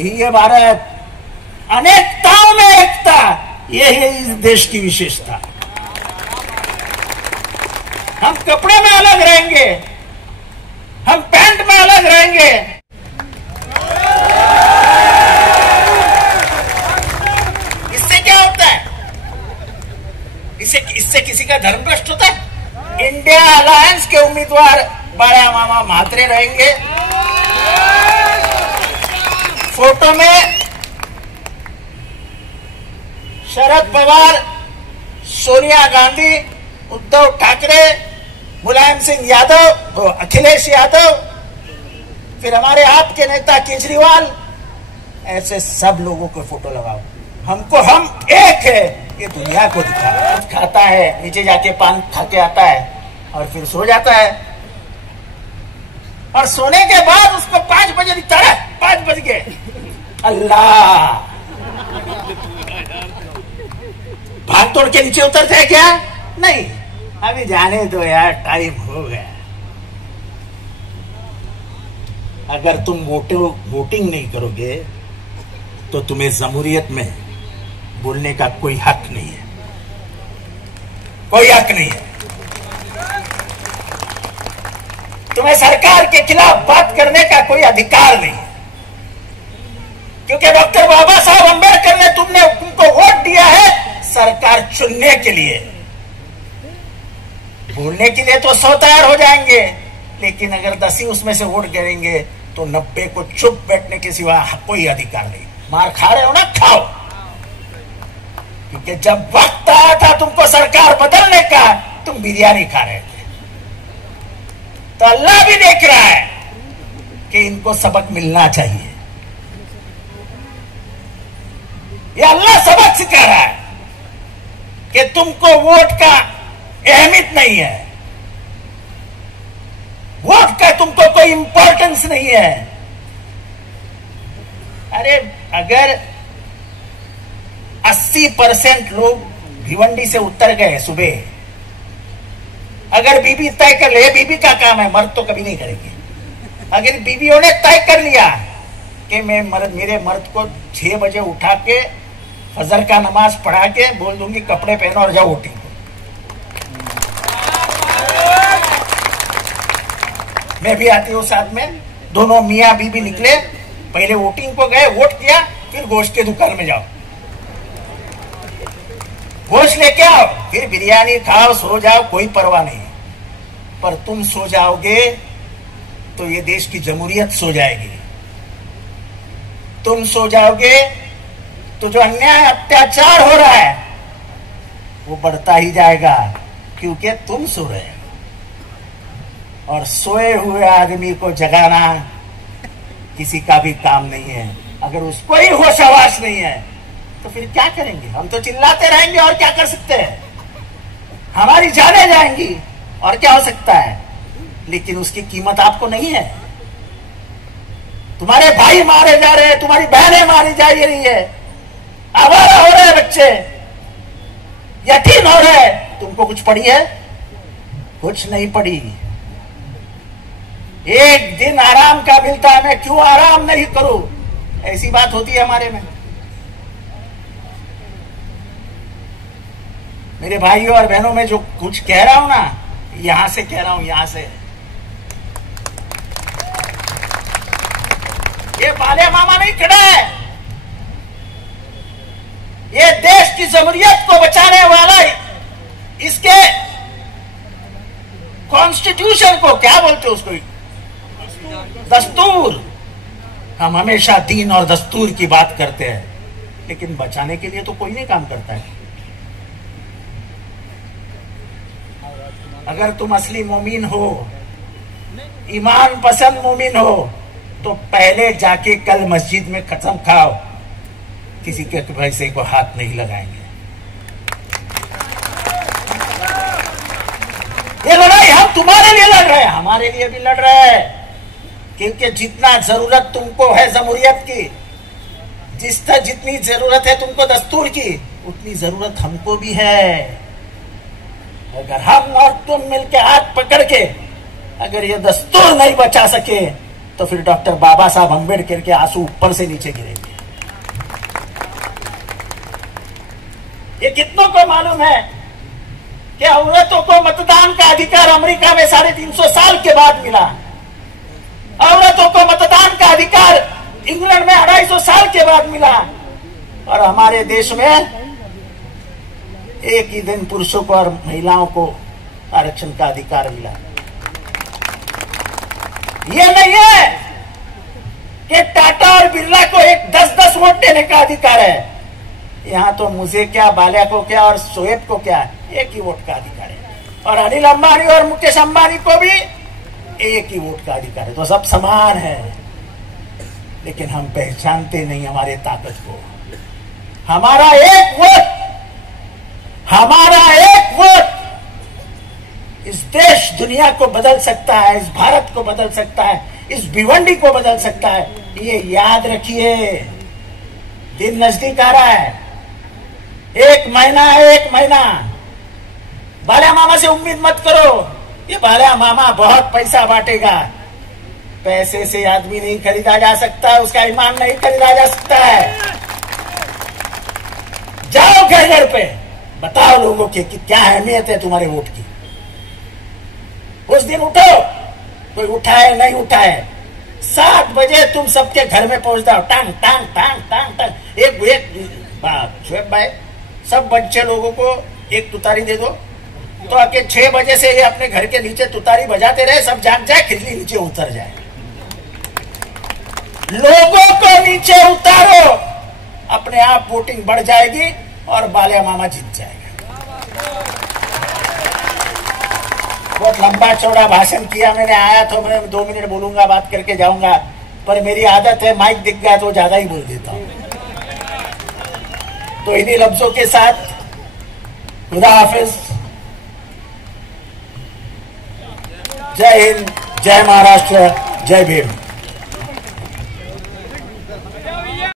यही है भारत, अनेकताओं में एकता, ये है इस देश की विशेषता। हम कपड़े में अलग रहेंगे, हम पैंट में अलग रहेंगे, इससे क्या होता है? इससे किसी का धर्म भ्रष्ट होता है? इंडिया अलायंस के उम्मीदवार बड़ा मामा म्हात्रे रहेंगे, फोटो में शरद पवार, सोनिया गांधी, उद्धव ठाकरे, मुलायम सिंह यादव, अखिलेश यादव, फिर हमारे आपके नेता केजरीवाल, ऐसे सब लोगों को फोटो लगाओ। हमको हम एक है ये दुनिया को दिखा। खाता है, नीचे जाके पान खा के आता है और फिर सो जाता है, और सोने के बाद उसको 5 बजे दिखता है, 5 बज गए, अल्लाह भाग तोड़ के नीचे उतरते हैं क्या? नहीं, अभी जाने दो यार, टाइम हो गया। अगर तुम वोटिंग नहीं करोगे तो तुम्हें जमहूरियत में बोलने का कोई हक नहीं है, कोई हक नहीं है। तुम्हें सरकार के खिलाफ बात करने का कोई अधिकार नहीं है, क्योंकि डॉक्टर बाबा साहब अंबेडकर ने तुमको वोट दिया है सरकार चुनने के लिए। बोलने के लिए तो 100 तैयार हो जाएंगे, लेकिन अगर 10 ही उसमें से वोट गिरेंगे तो 90 को चुप बैठने के सिवा कोई अधिकार नहीं। मार खा रहे हो ना, खाओ, क्योंकि जब वक्त आया था तुमको सरकार बदलने का, तुम बिरयानी खा रहे थे। तो अल्लाह भी देख रहा है कि इनको सबक मिलना चाहिए। ये अल्लाह सबक सिखा रहा है कि तुमको वोट का अहमियत नहीं है, वोट का तुमको कोई इंपॉर्टेंस नहीं है। अरे अगर 80% लोग भिवंडी से उतर गए सुबह, अगर बीबी तय कर ले, बीबी का काम है, मर्द तो कभी नहीं करेंगे। अगर बीवियों ने तय कर लिया कि मैं मेरे मर्द को 6 बजे उठा के फजर का नमाज पढ़ा के बोल दूंगी कपड़े पहनो और जाओ वोटिंग। मैं भी आती हूँ साथ में, दोनों मियाँ बीबी निकले, पहले वोटिंग को गए, वोट किया, फिर गोश्त की दुकान में जाओ, गोश्त लेके आओ, फिर बिरयानी खाओ, सो जाओ, कोई परवाह नहीं। पर तुम सो जाओगे तो ये देश की जमहूरियत सो जाएगी। तुम सो जाओगे तो जो अन्याय अत्याचार हो रहा है वो बढ़ता ही जाएगा, क्योंकि तुम सो रहे हो। और सोए हुए आदमी को जगाना किसी का भी काम नहीं है। अगर उसको ही होश हवास नहीं है तो फिर क्या करेंगे? हम तो चिल्लाते रहेंगे, और क्या कर सकते हैं? हमारी जानें जाएंगी और क्या हो सकता है, लेकिन उसकी कीमत आपको नहीं है। तुम्हारे भाई मारे जा रहे हैं, तुम्हारी बहनें मारी जा रही है, आवारा हो रहे हैं बच्चे, यतीम हो रहे हैं। तुमको कुछ पड़ी है? कुछ नहीं पड़ी। एक दिन आराम का मिलता है, मैं क्यों आराम नहीं करूं, ऐसी बात होती है हमारे में। मेरे भाइयों और बहनों में जो कुछ कह रहा हूं ना, यहां से कह रहा हूं, यहां से। ये बाले मामा नहीं खड़ा है, ये देश की जमहूरियत को बचाने वाला, इसके कॉन्स्टिट्यूशन को क्या बोलते हो उसको, दस्तूर। हम हमेशा दीन और दस्तूर की बात करते हैं, लेकिन बचाने के लिए तो कोई नहीं काम करता है। अगर तुम असली मोमिन हो, ईमान पसंद मोमिन हो, तो पहले जाके कल मस्जिद में कसम खाओ, किसी के पैसे को हाथ नहीं लगाएंगे। ये लड़ाई हम तुम्हारे लिए लड़ रहे हैं, हमारे लिए भी लड़ रहे हैं, क्योंकि जितना जरूरत तुमको है जमहूरियत की, जितनी जरूरत है तुमको दस्तूर की, उतनी जरूरत हमको भी है। अगर हम और तुम मिलकर हाथ पकड़ के अगर ये दस्तूर नहीं बचा सके तो फिर डॉक्टर बाबा साहब अम्बेडकर के आंसू ऊपर से नीचे गिरेंगे। ये कितनों को मालूम है कि औरतों को मतदान का अधिकार अमेरिका में 350 साल के बाद मिला। औरतों को मतदान का अधिकार इंग्लैंड में 250 साल के बाद मिला। और हमारे देश में एक ही दिन पुरुषों को और महिलाओं को आरक्षण का अधिकार मिला। ये नहीं है कि टाटा और बिरला को एक 10-10 वोट देने का अधिकार है। यहां तो मुझे क्या, बाल्या को क्या और शोएब को क्या, एक ही वोट का अधिकार है। और अनिल अंबानी और मुकेश अंबानी को भी एक ही वोट का अधिकार है। तो सब समान है, लेकिन हम पहचानते नहीं हमारे ताकत को। हमारा एक वोट, हमारा एक वोट इस देश दुनिया को बदल सकता है, इस भारत को बदल सकता है, इस भिवंडी को बदल सकता है। ये याद रखिए। दिन नजदीक आ रहा है, 1 महीना है, 1 महीना। बाल्या मामा से उम्मीद मत करो, ये बाल्या मामा बहुत पैसा बांटेगा। पैसे से आदमी नहीं खरीदा जा सकता, उसका ईमान नहीं खरीदा जा सकता है। जाओ घर घर पे, बताओ लोगों के कि क्या अहमियत है तुम्हारे वोट की। उस दिन उठो, कोई उठाए नहीं उठाए, 7 बजे तुम सबके घर में पहुंच जाओ। टांग टांग टांग टांग टांग, एक शोएब भाई, सब बच्चे लोगों को एक तुतारी दे दो, तो आके 6 बजे से ये अपने घर के नीचे तुतारी बजाते रहे, सब जाग जाए, खिड़की नीचे उतर जाए। लोगों को नीचे उतारो, अपने आप वोटिंग बढ़ जाएगी और बाल्या मामा जीत जाएगा। बहुत लंबा चौड़ा भाषण किया मैंने, आया तो मैं 2 मिनट बोलूंगा, बात करके जाऊंगा, पर मेरी आदत है माइक दिख गया तो ज्यादा ही बोल देता हूं। तो इन्हीं लफ्जों के साथ खुदा हाफिज। जय हिंद, जय महाराष्ट्र, जय भीम।